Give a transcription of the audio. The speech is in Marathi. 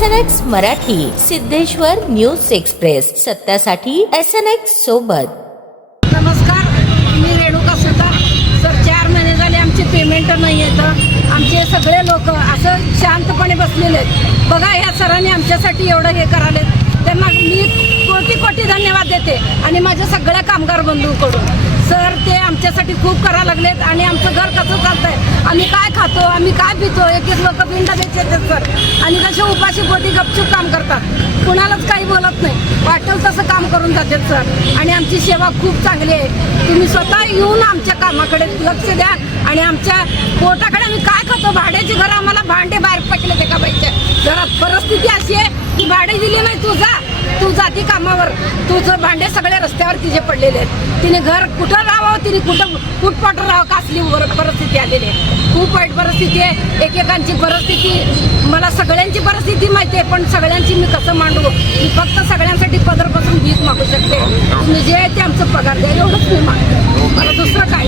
SNX मराठी, सिद्धेश्वर न्यूज एक्सप्रेस, सत्यासाठी SNX सोबत. नमस्कार, मी रेणुका सुतार. सर 4 महिने झाले आमचे पेमेंट नाही येतं. आमचे सगळे लोक असं शांतपणे बसलेले आहेत. बघा, या सरांनी आमच्यासाठी एवढं हे करालेत, त्यांना मी कोटी धन्यवाद देते. आणि माझ्या सगळ्या कामगार बंधूंकडून सर ते आमच्यासाठी खूप करायला लागलेत. आणि आमचं घर कसं चालतंय, आम्ही काय खातो, आम्ही काय पितो, एक लोक पिंडा बेचतात सर. आणि कसे उपाशी पोटी गपचूप काम करतात, कुणालाच काही बोलत नाही, वाटेल तसं काम करून जातात सर. आणि आमची सेवा खूप चांगली आहे. तुम्ही स्वतः येऊन आमच्या कामाकडे लक्ष द्या. आणि आमच्या पोटाकडे आम्ही काय खातो, भाड्याची घरं आम्हाला भांडे बाहेर पडले ते का बाईच्या घरात. परिस्थिती अशी आहे की भाडे दिली नाही, तू जाती कामावर, तुझं भांडे सगळे रस्त्यावर तिचे पडलेले आहेत. तिने घर कुठं राहावं, तिने कुठपट राहावं, कसली परिस्थिती आलेली आहे. खूप वाईट परिस्थिती आहे. एकेकांची परिस्थिती, मला सगळ्यांची परिस्थिती माहिती आहे, पण सगळ्यांची मी कसं मांडू. मी फक्त सगळ्यांसाठी पदरपासून भीक मागू शकते. तुम्ही जे आहे ते आमचं पगार द्या, एवढंच मी मागतो. मला दुसरं काय